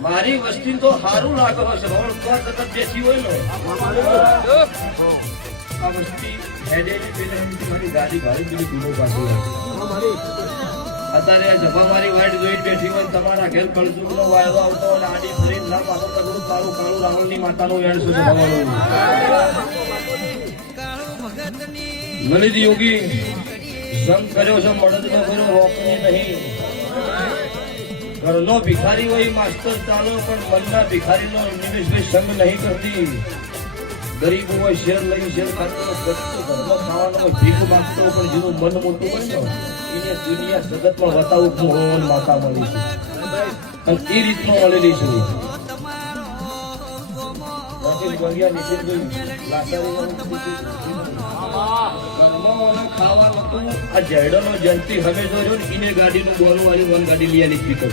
મારી વસ્તી તો સારું લાગે હશે પણ તો તરત બેસી હોય ને આ વસ્તી હેડેલી પેલે મારી ગાડી ભારી પેલી ગુનો પાછી અત્યારે જફામારી વાઈટ જોઈ બેઠી હોય તમારા ઘેર કળજુગનો વાયદો આવતો અને આડી ફરી ના પાછો તગડું તારું કાળું રાવણની માતાનું વેણ શું લલિત યોગી સંગ કર્યો છે મદદ નો કર્યો રોકની નહીં ઘરનો ભિખારી હોય માસ્તર ચાલો પણ મનના ભિખારીનો નિમેશભાઈ સંગ નહીં કરતી ગરીબ હોય શેર લઈ શેર ખાતો ઘરનો ખાવાનો હોય ભીખ માંગતો પણ જેનું મન મોટું હોય ને એને દુનિયા જગતમાં બતાવું મોહન માતા મળી છે અને એ રીતનું મળેલી છે ખાવા નતું આ જેડો નો જયંતિ હવે જોજો ને એને ગાડીનું બોલું વાળી વન ગાડી લઈ લીધી